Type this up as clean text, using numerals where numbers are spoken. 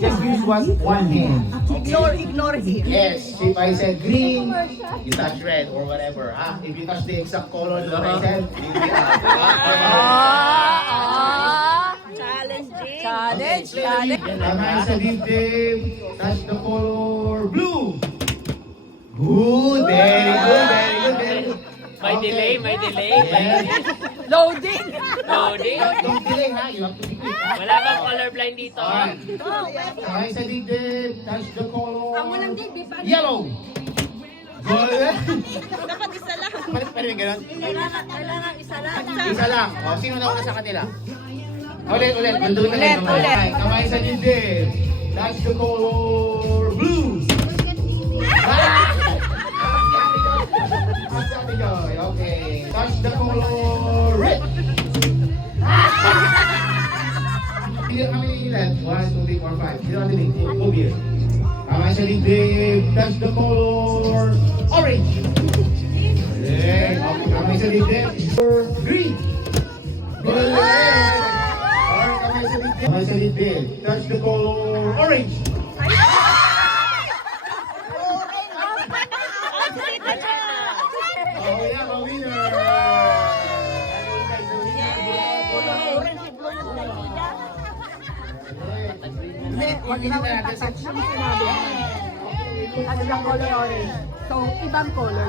just use one hand. Ignore him. Yes, if I said green, you touch red or whatever. If you touch the exact color that I said, you will be out. Challenge. Kamay sa dibdib, touch the color blue. Good, very good, very good, very good. May delay. Yes. Loading. Loading. Don't delay ha, you have to be quick. Wala bang colorblind dito? Alright. Kamay sa dibdib, touch the color yellow. Good. Dapat isa lang. Pwede yung ganun? Kailangan isa lang. Isa lang. O, sino na una sa kanila? Ulit. Nandun na lang. Ulit. Kamay sa dibdib. Touch the color blue. Okay. Touch the color red. Dito kami ilan? 1, 2, 3, 4, 5. Dito kami move here. Kamay sa dibdib. Touch the color orange. Okay. Kamay sa dibdib. Green. Good. Kamay sa dibdib. Touch the color orange. Oh, we have a winner! Wag na natin sa sinabi. Ano lang color orange. So, ibang color.